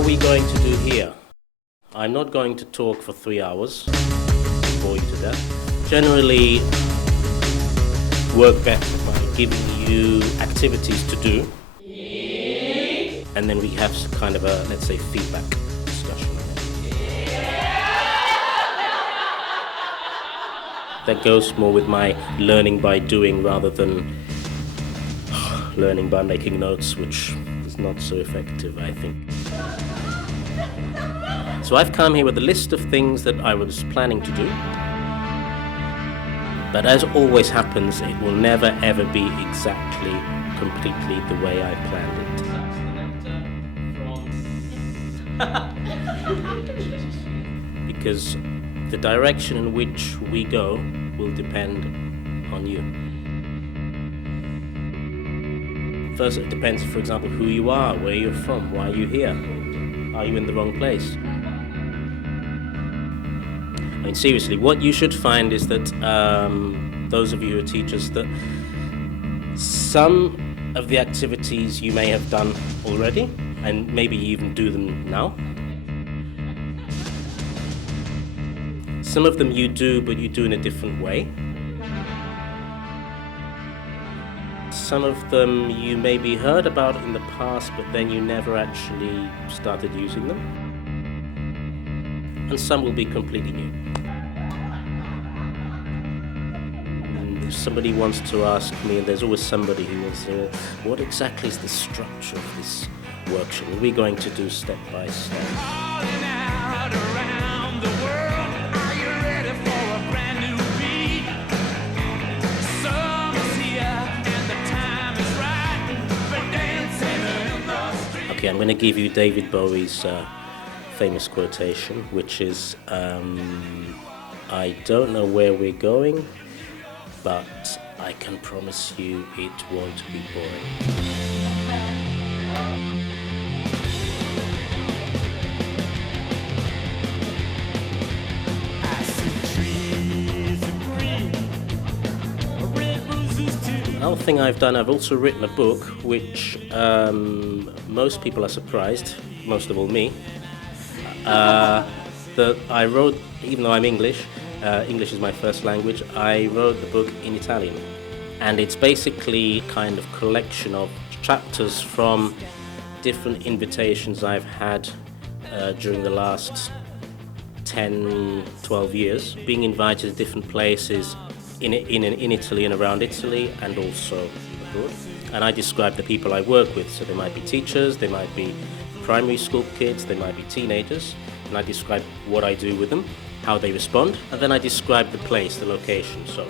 are we going to do here? I'm not going to talk for 3 hours, bore you to death. Generally, work better by giving you activities to do, and then we have kind of a, let's say, feedback discussion on it. That goes more with my learning by doing rather than learning by making notes, which is not so effective, I think. So I've come here with a list of things that I was planning to do. But as always happens, it will never ever be exactly, completely the way I planned it. Because the direction in which we go will depend on you. First, it depends, for example, who you are, where you're from, why are you here? Are you in the wrong place? I mean, seriously, what you should find is that those of you who are teachers, that some of the activities you may have done already, and maybe you even do them now. Some of them you do, but you do in a different way. Some of them you maybe heard about in the past, but then you never actually started using them. And some will be completely new. And if somebody wants to ask me, and there's always somebody who wants to, what exactly is the structure of this workshop? What are we going to do step by step? Okay, I'm going to give you David Bowie's famous quotation, which is, I don't know where we're going, but I can promise you it won't be boring. Another thing I've done, I've also written a book which most people are surprised, most of all me, that I wrote, even though I'm English, English is my first language, I wrote the book in Italian. And it's basically kind of collection of chapters from different invitations I've had during the last 10, 12 years, being invited to different places in Italy and around Italy, and also abroad. And I describe the people I work with, so they might be teachers, they might be primary school kids, they might be teenagers, and I describe what I do with them, how they respond, and then I describe the place, the location, so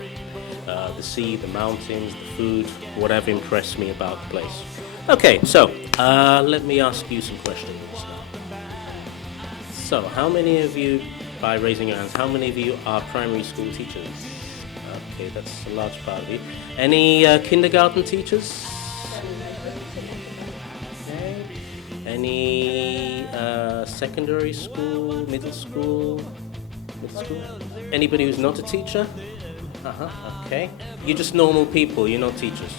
the sea, the mountains, the food, whatever impressed me about the place. Okay, so let me ask you some questions now. So, how many of you, by raising your hands, how many of you are primary school teachers? Okay, that's a large part of you. Any kindergarten teachers? Okay. Any secondary school, middle school? Anybody who's not a teacher? Okay. You're just normal people, you're not teachers.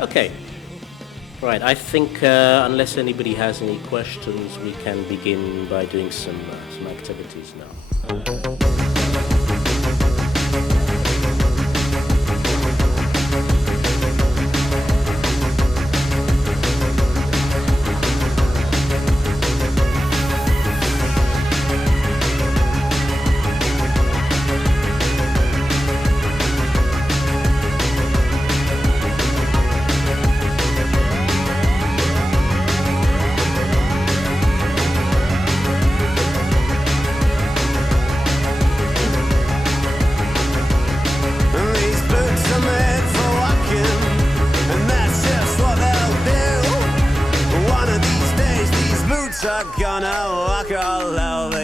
Okay. Right, I think unless anybody has any questions, we can begin by doing some activities now. Are gonna walk all over